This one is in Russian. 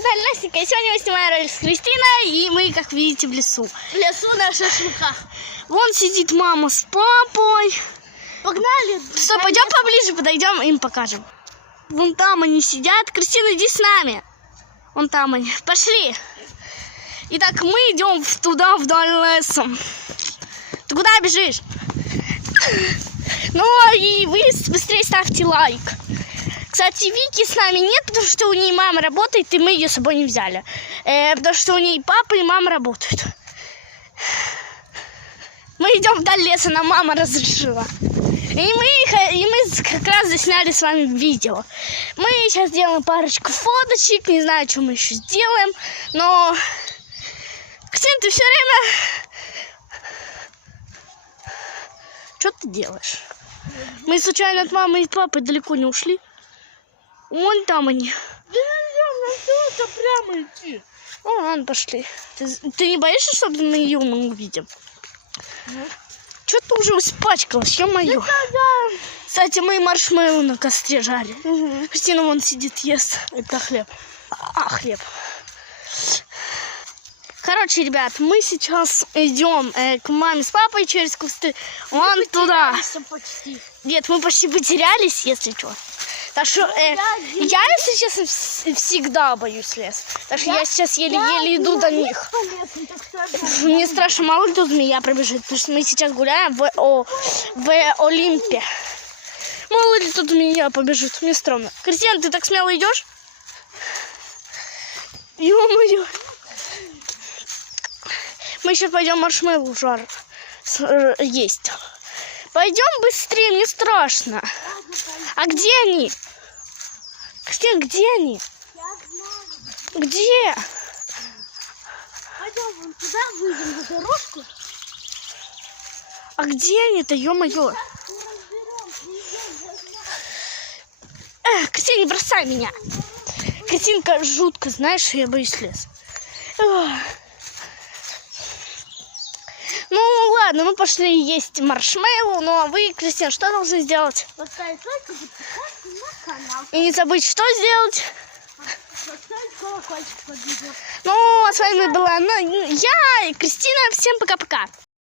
канале Настенька, и сегодня мы снимаем ролик с Кристиной, и мы, как видите, в лесу. В лесу на шашлыках. Вон сидит мама с папой. Погнали. Стой, пойдем поближе, подойдем, им покажем. Вон там они сидят. Кристина, иди с нами. Вон там они. Пошли. Итак, мы идем туда, вдоль леса. Ты куда бежишь? Ну и вы быстрее ставьте лайк. Кстати, Вики с нами нет, потому что у нее мама работает, и мы ее с собой не взяли. Потому что у нее папа и мама работают. Мы идем вдаль леса, нам мама разрешила. И мы как раз засняли с вами видео. Мы сейчас делаем парочку фоточек, не знаю, что мы еще сделаем, но... Кристина, ты все время... Что ты делаешь? Мы случайно от мамы и папы далеко не ушли. Вон там они. Да прямо идти. О, ладно, пошли. Ты не боишься, что мы ее увидим? Что ты уже испачкалась, ё-моё. Кстати, мы маршмеллоу на костре жарим. Кристина вон сидит, ест. Это хлеб. Хлеб. Короче, ребят, мы сейчас идем к маме с папой через кусты. Вон туда. Почти. Нет, мы почти потерялись, если что. Так что я, если честно, всегда боюсь лес. Так что я сейчас еле-еле иду до них. Мне страшно, мало ли тут змея пробежит, потому что мы сейчас гуляем в Олимпе. Мало ли тут змея побежит, мне стрёмно. Кристина, ты так смело идешь? Ё-моё. Мы сейчас пойдем маршмеллоу есть. Пойдем быстрее, мне страшно. А где они? Кристина, где они? Где? Пойдем вон туда, выйдем на дорожку. А где они-то, ё-моё? Кристина, не бросай меня. Кристинка, жутко, знаешь, я боюсь лес. Ну ладно, мы пошли есть маршмеллоу. Ну а вы, Кристина, что должны сделать? Поставить лайк и подписаться на канал. И не забыть, что сделать? Поставить колокольчик под видео. Ну, а с вами была я и Кристина. Всем пока-пока.